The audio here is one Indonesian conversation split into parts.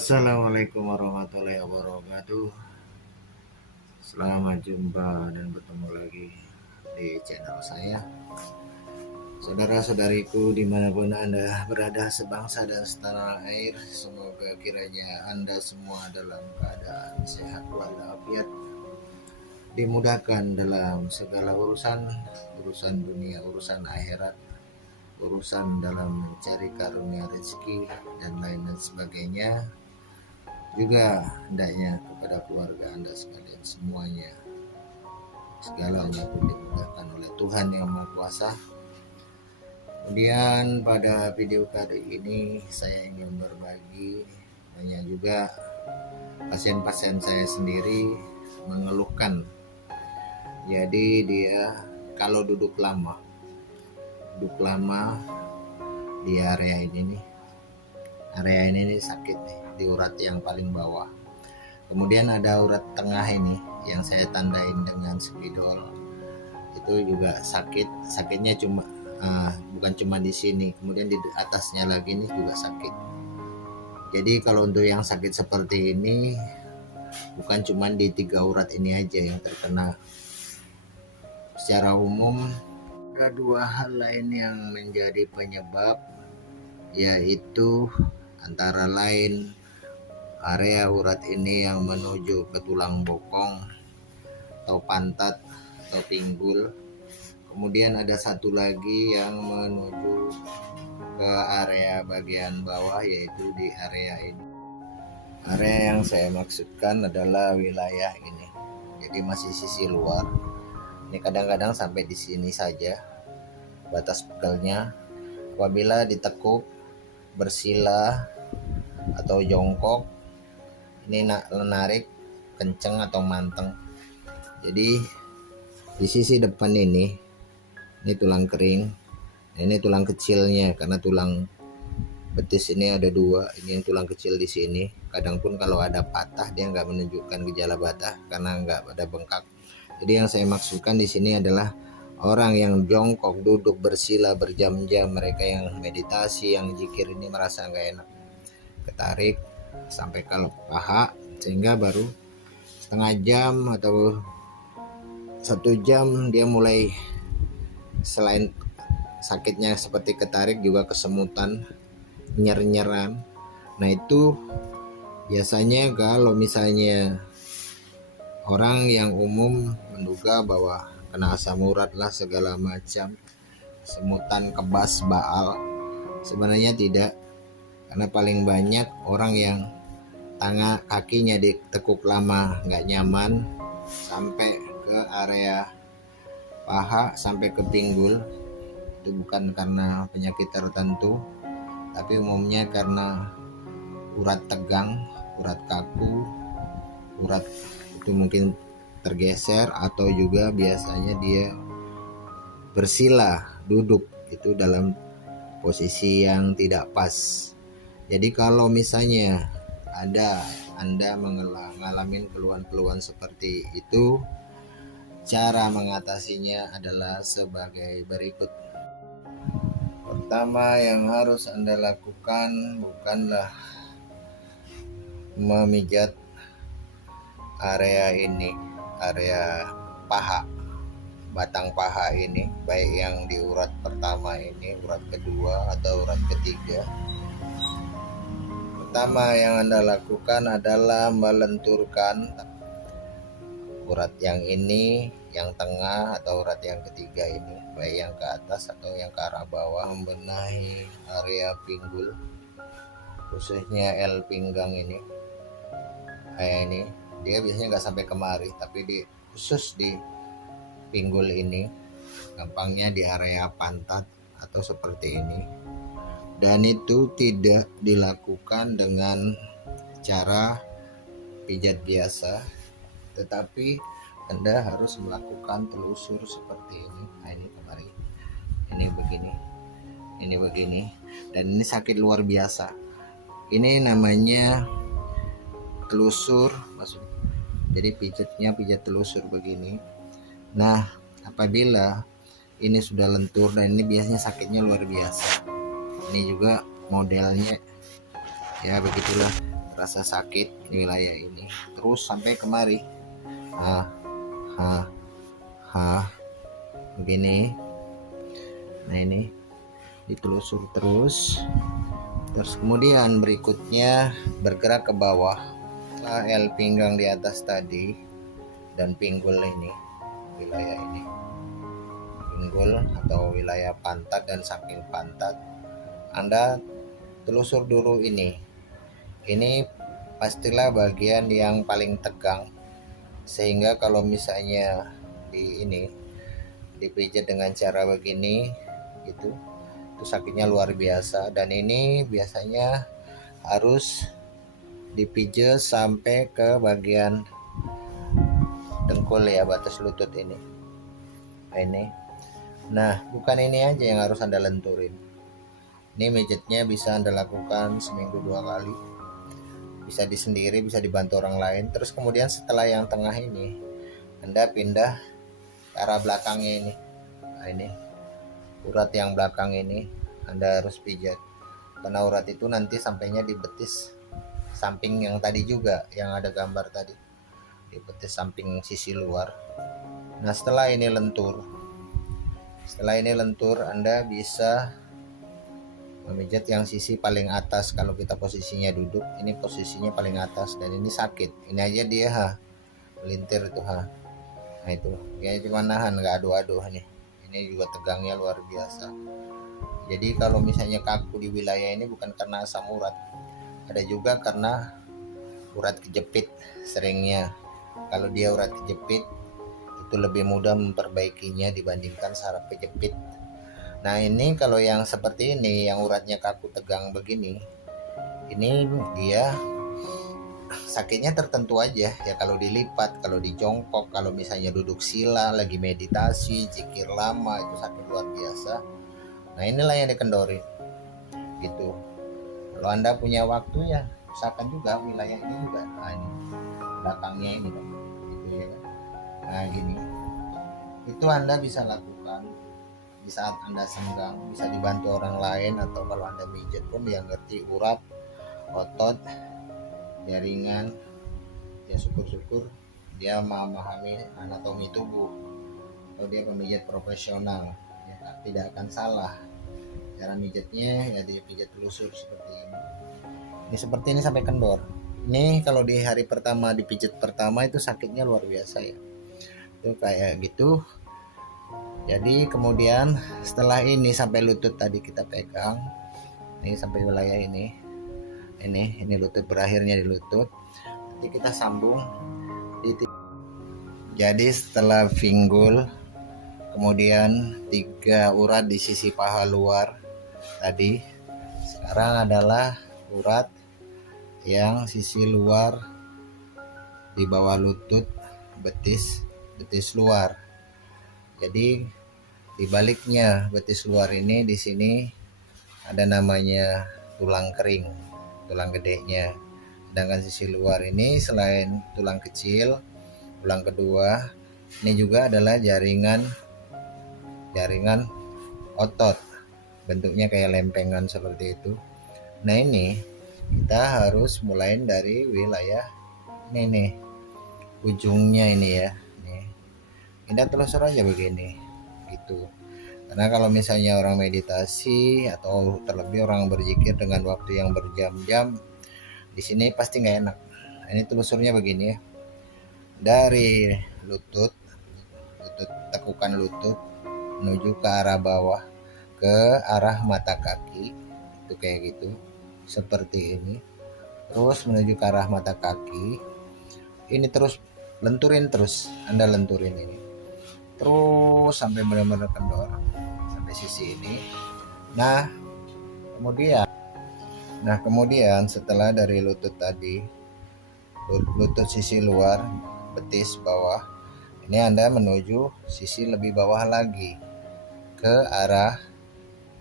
Assalamualaikum warahmatullahi wabarakatuh. Selamat jumpa dan bertemu lagi di channel saya. Saudara-saudariku dimanapun Anda berada sebangsa dan setanah air, semoga kiranya Anda semua dalam keadaan sehat walafiat, dimudahkan dalam segala urusan dunia, urusan akhirat, urusan dalam mencari karunia rezeki dan lain sebagainya. Juga hendaknya kepada keluarga Anda sekalian semuanya, segalanya pun dimudahkan oleh Tuhan yang Maha Kuasa. Kemudian pada video kali ini saya ingin berbagi, banyak juga pasien-pasien saya sendiri mengeluhkan. Jadi dia kalau duduk lama di area ini nih sakit nih, di urat yang paling bawah. Kemudian ada urat tengah ini yang saya tandain dengan spidol, itu juga sakitnya bukan cuma di sini, kemudian di atasnya lagi ini juga sakit. Jadi kalau untuk yang sakit seperti ini bukan cuma di 3 urat ini aja yang terkena. Secara umum ada 2 hal lain yang menjadi penyebab, yaitu antara lain area urat ini yang menuju ke tulang bokong atau pantat atau pinggul. Kemudian ada satu lagi yang menuju ke area bagian bawah, yaitu di area ini. Area yang saya maksudkan adalah wilayah ini. Jadi masih sisi luar. Ini kadang-kadang sampai di sini saja batas pegelnya. Apabila ditekuk, bersila atau jongkok, ini menarik kenceng atau manteng. Jadi di sisi depan ini tulang kering, ini tulang kecilnya, karena tulang betis ini ada 2, ini yang tulang kecil di sini. Kadang pun kalau ada patah dia nggak menunjukkan gejala patah karena nggak ada bengkak. Jadi yang saya maksudkan di sini adalah orang yang jongkok, duduk, bersila berjam-jam, mereka yang meditasi, yang zikir ini merasa nggak enak, ketarik sampai ke paha, sehingga baru setengah jam atau 1 jam dia mulai, selain sakitnya seperti ketarik juga kesemutan, nyer-nyeran. Nah itu biasanya kalau misalnya orang yang umum menduga bahwa kena asam urat lah segala macam, semutan, kebas, baal. Sebenarnya tidak, karena paling banyak orang yang kakinya ditekuk lama nggak nyaman sampai ke area paha sampai ke pinggul, itu bukan karena penyakit tertentu, tapi umumnya karena urat tegang, urat kaku, urat itu mungkin tergeser, atau juga biasanya dia bersila, duduk itu dalam posisi yang tidak pas. Jadi kalau misalnya Anda mengalami keluhan-keluhan seperti itu, cara mengatasinya adalah sebagai berikut. Pertama yang harus Anda lakukan bukanlah memijat area ini, area paha, batang paha ini, baik yang di urat pertama ini, urat kedua atau urat ketiga. Pertama yang Anda lakukan adalah melenturkan urat yang ini, yang tengah atau urat yang ketiga ini, baik yang ke atas atau yang ke arah bawah, membenahi area pinggul, khususnya L pinggang ini. Ini dia biasanya nggak sampai kemari, tapi khusus di pinggul ini, gampangnya di area pantat atau seperti ini. Dan itu tidak dilakukan dengan cara pijat biasa, tetapi Anda harus melakukan telusur seperti ini. Nah ini kemari, ini begini, dan ini sakit luar biasa. Ini namanya telusur, maksudnya jadi pijat telusur begini. Nah apabila ini sudah lentur, dan ini biasanya sakitnya luar biasa. Ini juga modelnya ya begitulah, rasa sakit di wilayah ini, terus sampai kemari. Ha, ha, begini. Nah ini ditelusur terus kemudian berikutnya bergerak ke bawah. Setelah L pinggang di atas tadi dan pinggul ini, wilayah ini, pinggul atau wilayah pantat dan samping pantat, Anda telusur dulu ini pastilah bagian yang paling tegang, sehingga kalau misalnya dipijat dengan cara begini gitu, itu sakitnya luar biasa. Dan ini biasanya harus dipijat sampai ke bagian dengkul ya, batas lutut ini. Nah bukan ini aja yang harus Anda lenturin. Ini mijitnya bisa Anda lakukan seminggu 2 kali, bisa di sendiri, bisa dibantu orang lain. Terus kemudian setelah yang tengah ini, Anda pindah ke arah belakangnya ini. Nah ini urat yang belakang ini Anda harus pijat, karena urat itu nanti sampainya di betis samping yang tadi juga, yang ada gambar tadi, di betis samping sisi luar. Nah setelah ini lentur Anda bisa memijat yang sisi paling atas. Kalau kita posisinya duduk, ini posisinya paling atas, dan ini sakit. Ini aja dia melintir itu Nah itu ya, cuma nahan, nggak adu-adu nih. Ini juga tegangnya luar biasa. Jadi kalau misalnya kaku di wilayah ini bukan karena asam urat, ada juga karena urat kejepit seringnya. Kalau dia urat kejepit, itu lebih mudah memperbaikinya dibandingkan saraf kejepit. Nah ini kalau yang seperti ini, yang uratnya kaku tegang begini, ini dia sakitnya tertentu aja ya, kalau dilipat, kalau dijongkok, kalau misalnya duduk sila, lagi meditasi, zikir lama, itu sakit luar biasa. Nah inilah yang dikendorin gitu. Kalau Anda punya waktu ya usahakan juga wilayah ini juga. Nah ini belakangnya ini gitu ya. Nah gini, itu Anda bisa lakukan di saat Anda senggang, bisa dibantu orang lain, atau kalau Anda mijit pun yang ngerti urat, otot, jaringan, ya syukur-syukur dia memahami anatomi tubuh, atau dia pemijat profesional ya, tidak akan salah. Cara mijatnya ya dipijat telusur seperti ini. Ini seperti ini sampai kendor. Ini kalau di hari pertama, dipijat pertama itu sakitnya luar biasa ya, itu kayak gitu. Jadi kemudian setelah ini sampai lutut tadi kita pegang, ini sampai wilayah ini lutut, berakhirnya di lutut. Nanti kita sambung jadi setelah pinggul, kemudian 3 urat di sisi paha luar tadi, sekarang adalah urat yang sisi luar di bawah lutut, betis luar. Jadi dibaliknya, betis luar ini di sini ada namanya tulang kering, tulang gedenya. Sedangkan sisi luar ini selain tulang kecil, tulang kedua, ini juga adalah jaringan otot, bentuknya kayak lempengan seperti itu. Nah ini kita harus mulai dari wilayah ini nih, ujungnya ini ya. Kita telusur aja begini gitu. Karena kalau misalnya orang meditasi atau terlebih orang berzikir dengan waktu yang berjam-jam, di sini pasti nggak enak. Ini telusurnya begini ya, dari lutut, tekukan lutut menuju ke arah bawah, ke arah mata kaki, itu kayak gitu, seperti ini. Terus menuju ke arah mata kaki, ini terus lenturin, terus Anda lenturin ini terus sampai benar-benar kendor sampai sisi ini. Nah kemudian setelah dari lutut tadi, lutut sisi luar, betis bawah, ini Anda menuju sisi lebih bawah lagi ke arah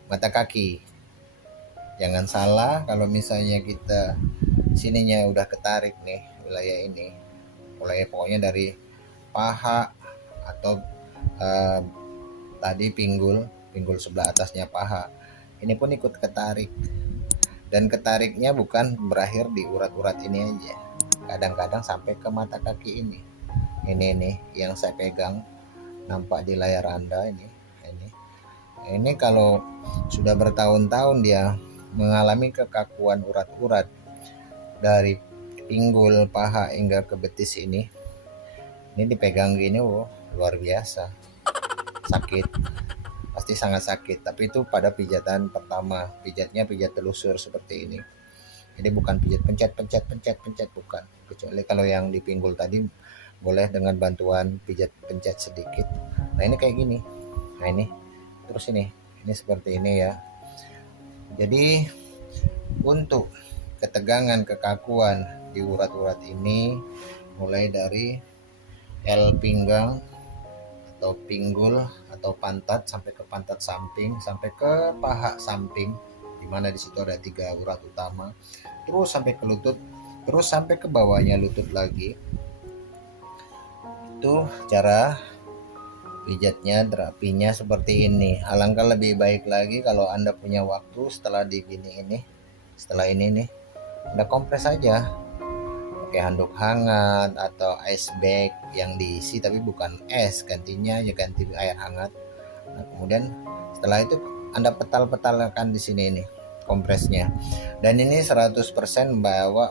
mata kaki. Jangan salah, kalau misalnya kita sininya udah ketarik nih, wilayah ini, pokoknya dari paha atau tadi pinggul sebelah atasnya paha, ini pun ikut ketarik. Dan ketariknya bukan berakhir di urat-urat ini aja, kadang-kadang sampai ke mata kaki ini. Ini nih yang saya pegang, nampak di layar Anda ini kalau sudah bertahun-tahun dia mengalami kekakuan urat-urat dari pinggul, paha hingga ke betis ini dipegang gini, luar biasa sakit, pasti sangat sakit. Tapi itu pada pijatan pertama, pijatnya pijat telusur seperti ini. Jadi bukan pijat pencet, bukan. Kecuali kalau yang di pinggul tadi boleh dengan bantuan pijat pencet sedikit. Nah ini kayak gini. Nah ini terus ini seperti ini ya. Jadi untuk ketegangan, kekakuan di urat-urat ini mulai dari L pinggang atau pinggul atau pantat sampai ke pantat samping, sampai ke paha samping, di mana di situ ada 3 urat utama, terus sampai ke lutut, terus sampai ke bawahnya lutut lagi. Itu cara pijatnya, terapinya seperti ini. Alangkah lebih baik lagi kalau Anda punya waktu setelah setelah ini nih, Anda kompres aja pakai handuk hangat atau ice bag yang diisi tapi bukan es, ganti air hangat. Nah, kemudian setelah itu Anda petal-petalkan di sini ini kompresnya. Dan ini 100% bahwa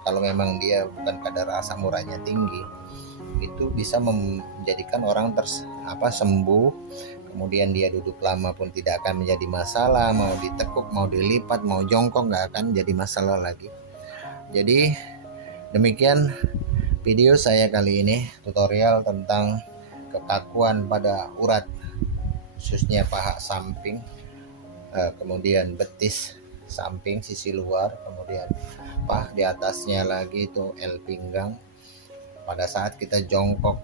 kalau memang dia bukan kadar asam uratnya tinggi, itu bisa menjadikan orang sembuh. Kemudian dia duduk lama pun tidak akan menjadi masalah, mau ditekuk, mau dilipat, mau jongkok nggak akan jadi masalah lagi. Jadi demikian video saya kali ini, tutorial tentang kekakuan pada urat, khususnya paha samping, kemudian betis samping sisi luar, kemudian di atasnya lagi itu L pinggang. Pada saat kita jongkok,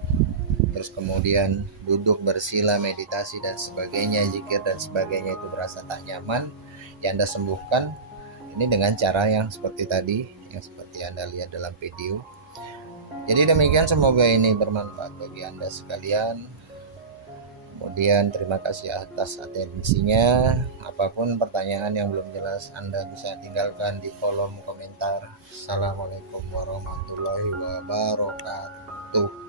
terus kemudian duduk bersila, meditasi dan sebagainya, zikir dan sebagainya, itu berasa tak nyaman, ya Anda sembuhkan ini dengan cara yang seperti tadi, yang seperti Anda lihat dalam video. Jadi demikian, semoga ini bermanfaat bagi Anda sekalian. Kemudian terima kasih atas atensinya. Apapun pertanyaan yang belum jelas, Anda bisa tinggalkan di kolom komentar. Assalamualaikum warahmatullahi wabarakatuh.